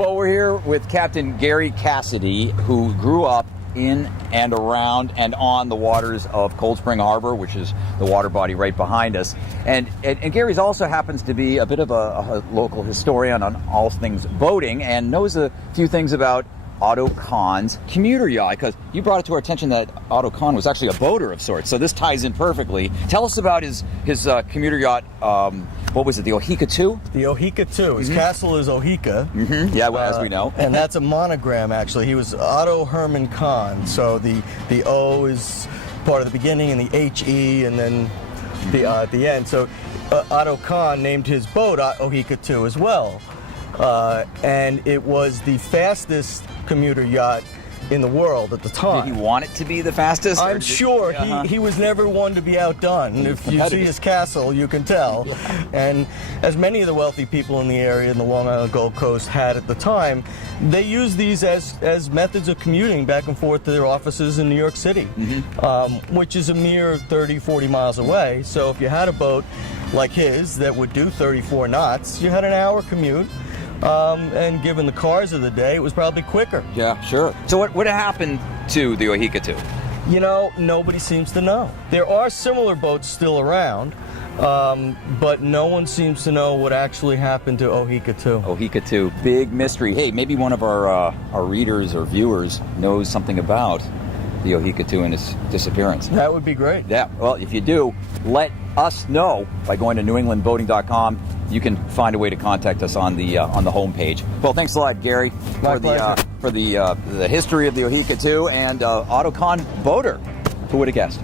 Well, we're here with Captain Gary Cassidy, who grew up in and around and on the waters of Cold Spring Harbor, which is the water body right behind us. And Gary's also happens to be a bit of a local historian on all things boating and knows a few things about Otto Kahn's commuter yacht, because you brought it to our attention that Otto Kahn was actually a boater of sorts, so this ties in perfectly. Tell us about his commuter yacht. What was it, the Oheka II? The Oheka II. His castle is Oheka. Yeah, well, as we know. And that's a monogram, actually. He was Otto Herman Kahn, so the O is part of the beginning and the H-E and then at the end. So Otto Kahn named his boat Oheka II as well. And it was the fastest commuter yacht in the world at the time. Did he want it to be the fastest? I'm sure he was never one to be outdone. If you see his castle, you can tell. Yeah. And as many of the wealthy people in the area in the Long Island Gold Coast had at the time, they used these as methods of commuting back and forth to their offices in New York City, which is a mere 30, 40 miles away. So if you had a boat like his that would do 34 knots, you had an hour commute. And given the cars of the day, it was probably quicker. Yeah, sure. So what happened to the Oheka II? You know, nobody seems to know. There are similar boats still around, but no one seems to know what actually happened to Oheka II. Oheka II, big mystery. Hey, maybe one of our readers or viewers knows something about the Oheka II and its disappearance. That would be great. Yeah, well, if you do, let us know by going to newenglandboating.com. You can find a way to contact us on the homepage. Well, thanks a lot, Gary, for the history of the Oheka II and Otto Kahn boater. Who would have guessed?